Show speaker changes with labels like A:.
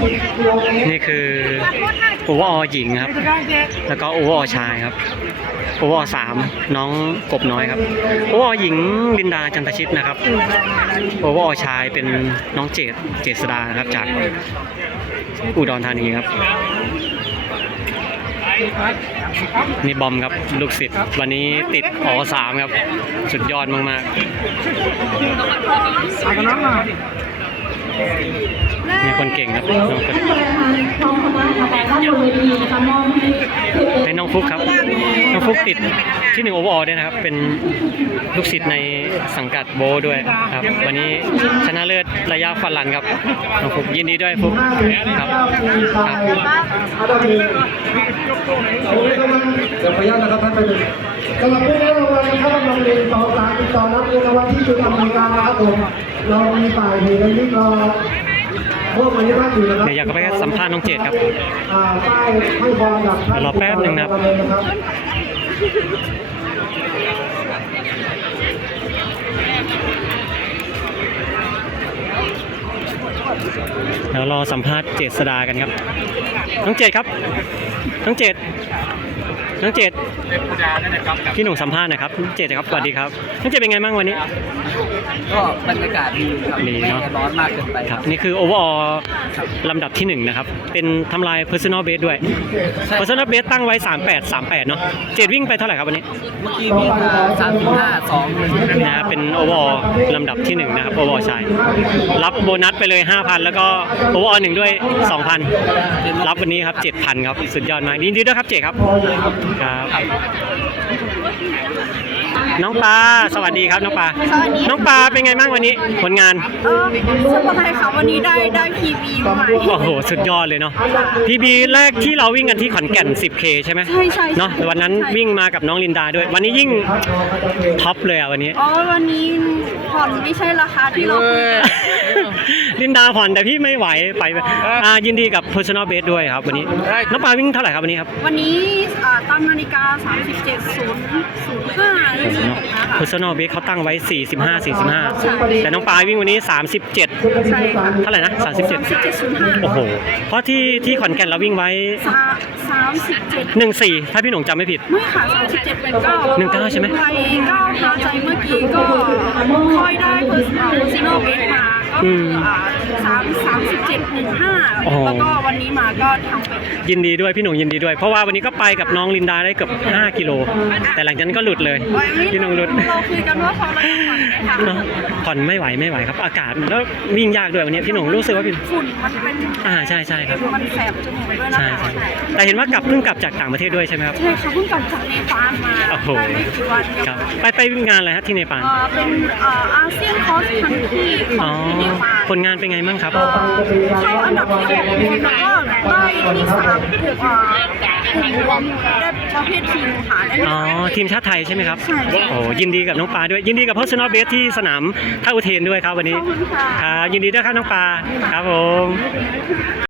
A: นี่คือโอเวอร์ออหญิงครับแล้วก็โอเวอร์ออชายครับโอเวอร์ออ3น้องกบน้อยครับโอเวอร์ออหญิงลินดาจันทชิตนะครับโอเวอร์ออชายเป็นน้องเจษดาครับจากอุดรธานีครับนี่บอมครับลูกศิษย์วันนี้ติดอ3ครับสุดยอดมากๆมีคนเก่งครับให้น้องฟุกครับน้องฟุกติดที่1โอเวอร์ออด้วยนะครับเป็นลูกศิษย์ในสังกัดโบด้วยครับวันนี้ชนะเลิศระยะฟันรันครับน้องฟุกยินดีด้วยฟุกครับ
B: เดี๋ยวขออนุญาตนะครับท่านไปดูสำหรับผู้ได้รางวัลนะครับรางวัล1 2 3 12นับรางวัลที่อยู่อเมริกาครับผมเรามีฝ่ายเหตุและยิ่งรอพวกมันที่พักอยู่นะครับ
A: เดี๋ยวอยากไปสัมภาษณ์น้องเจดครับ
B: ป้ายให้บอลกับ
A: รอแป๊บนึงนะครับเดี๋ยวรอสัมภาษณ์เจษดากันครับน้องเจดครับน้องเจดพี่หนุ่มสัมภาษณ์นะครับเจดครับสวัสดีครับน้องเจดเป็นไงบ้างวันนี้
C: ก็บรรยากาศดีครับไม่ร้อนมากเกินไป
A: ครับนี่คือโอเวอร์ออลำดับที่1นะครับเป็นทำลาย personal best ด้วย personal best ตั้งไว้38เนาะเจดวิ่งไปเท่าไหร่ครับวันนี้
C: เมื่อกี้วิ่ง35.2
A: นะเป็นโอเวอร์ออลำดับที่1นะครับโอเวอร์ออชายรับโบนัสไปเลย 5,000 แล้วก็โอเวอร์ออ1ด้วย 2,000 รับวันนี้ครับ 7,000 ครับสุดยอดมากยินดีด้วยครับเจครับน้องปลาสวัสดีครับน้องปลาน้องปลาเป็นไงบ้างวันนี้ผลงาน
D: สบายค่ะวันนี้ได้PBมาใหม่
A: โอ้โหสุดยอดเลยเนาะPBแรกที่เราวิ่งกันที่ขอนแก่น 10K ใช่ไหม
D: ใช่
A: เนาะวันนั้นวิ่งมากับน้องลินดาด้วยวันนี้ยิ่งท็อปเลยอ่ะวันนี้
D: วันนี้ผ่อนไม่ใช่ราคาที่เราคุย
A: ลินดาผ่อนแต่พี่ไม่ไหวไปยินดีกับ personal best ด้วยครับวันนี้น้องปลาวิ่งเท่าไหร่ครับวันนี้ครับ
D: วันนี้ตั้งนาฬิกา37:05
A: personal best เขาตั้งไว้45แต่น้องปลาวิ่งวันนี้37
D: ใช่ค่ะ
A: เท่าไหร่นะ37โอ้โหเพราะที่ขอนแก่นเราวิ่งไว้14ถ้าพี่หนุ่มจำไม่ผิด
D: ไม่ค่ะ37
A: 19ใช่ไหม
D: ใครก้าวท้าใจเมื่อกี้ก็ค่อยได้ personal best มาก็คือ37.15แล้วก็วันนี้มาก็ทำไป
A: ยินดีด้วยพี่หนุ่มยินดีด้วยเพราะว่าวันนี้ก็ไปกับน้องลินดาได้เกือบ5 กิโลแต่หลังจากนั้นก็หลุดเลยพี่หนุ่มหลุด
D: เราคุยกันว่าพอเรา
A: ผ่อนไม่ไหวครับอากาศแล้ววิ่งยากด้วยวันนี้พี่หนุ่มรู้สึกว่า
D: ฝุ่นมันเป็น
A: ใช่ครับ
D: มันแสบจมูกด้วยนะคะ
A: แต่เห็นว่าเพิ่งกลับจากต่างประเทศด้วยใช่ไหมครับ
D: ใช่ค่ะเพิ่งกลับจากเนปาลมาได้ไม่กี่วัน
A: ครับไปงานอะไรฮะที่เนปาล
D: เป็นอาเซียนคอสคันทรีของเนปาล
A: ผลงานเป็นไงบ้างครับ
D: เข้าอันดับที่6แล้วก็ได้ที่3ถึงรวมได้ประเภททีมค่ะ
A: ทีมชาติไทยใช่ไหมครับ
D: ใช่
A: โอ้ยินดีกับน้องปลาด้วยยินดีกับ personal best ที่สนามท่าอุเทนด้วยครับวันนี้ครับยินดีด้วยครับน้องปลาครับผม